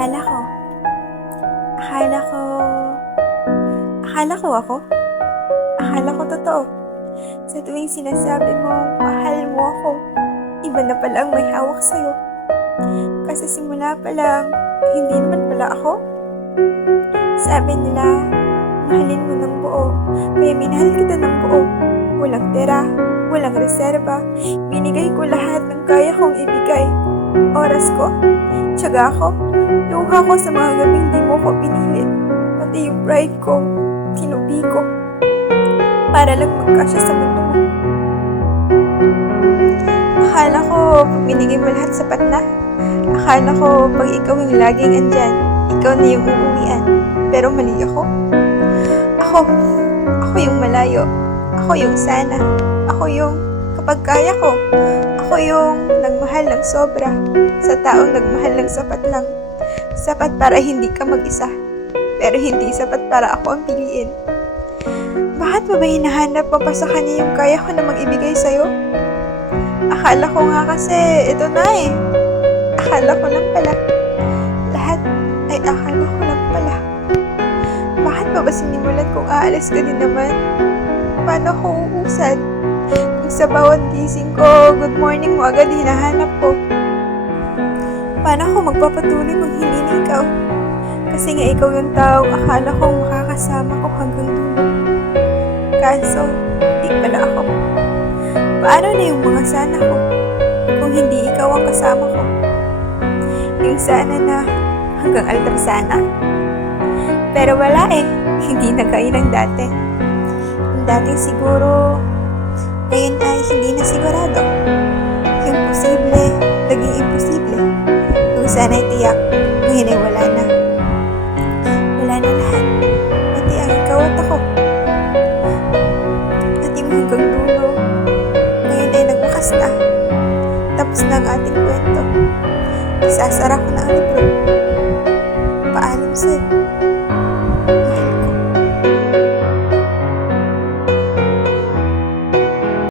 Akala ko, akala ko, akala ko ako? Akala ko totoo. Sa tuwing sinasabi mo, mahal mo ako, iba na pala ang may hawak sa'yo. Kasi simula pa lang, hindi naman pala ako. Sabi nila, mahalin mo ng buo, kaya minahal kita ng buo. Walang tira, walang reserba, binigay ko lahat ng kaya kong ibigay. Oras ko, tiyaga ko, luha ko sa mga gabing di mo ko pinilit. Pati yung pride ko, tinupi ko. Para lang magkasya sa mundo mo. Akala ko, pag binigay mo lahat sapat na. Akala ko, pag ikaw yung laging andyan, ikaw na yung uuwian. Pero mali ako. Ako yung malayo. Ako yung sana. Ako yung kapag kaya ko. Ako yung nagmahal ng sobra. Sa taong nagmahal ng sapat lang. Sapat para hindi ka mag-isa. Pero hindi sapat para ako ang piliin. Bakit mo ba hinahanap mo pa sa kanya yung kaya ko na mag-ibigay sa'yo? Akala ko nga kasi ito na eh. Akala ko lang pala. Lahat ay akala ko lang pala. Bakit pa ba sinimulan kung aalis ka din naman? Paano ko uusad? Kung sa bawat gising ko, good morning mo agad hinahanap ko. Paano ako magpapatuloy kung hindi na ikaw? Kasi nga ikaw yung tao akala kong makakasama ko hanggang dulo. Kaso, di pala ako. Paano na yung mga sana ko kung hindi ikaw ang kasama ko? Yung sana na hanggang altar sana. Pero wala eh, hindi na gaya ng dati. Yung dating siguro, ngayon ay hindi na sigurado. Yung posible, naging imposible. Yung sana ay tiyak, ngayon ay wala na. Wala na lahat, pati ang ikaw at ako. At yung hanggang dulo, ngayon ay nagwakas na. Tapos na ang ating kwento. Isasara ko na ang libro. Paalam sa'yo.